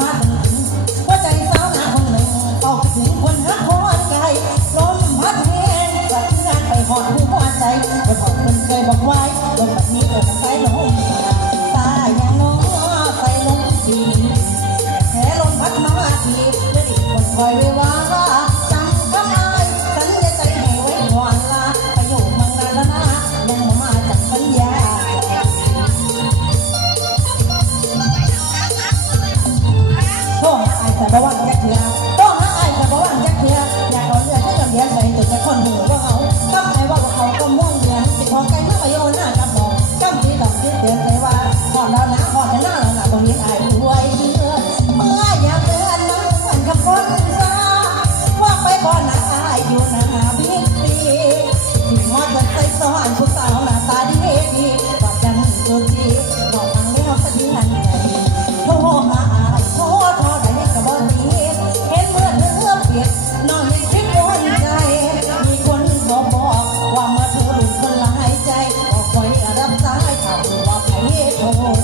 มาถึงว่าใจสาวหนาคนหนึ่งตอกถึงคนหักหัวใจล้มพัดแห้งจากงานไปหอดผู้หัวใจไปบอกคนเคยบอกไว้ลมแบบนี้เกิดใส่ลมตาอย่างน้อใส่ลงทีแค่ลมพัดมาที่เด็กคนคอยไว้ว่า ษหาไอ้แต่บ่ว่างแยกเถื่อโทษ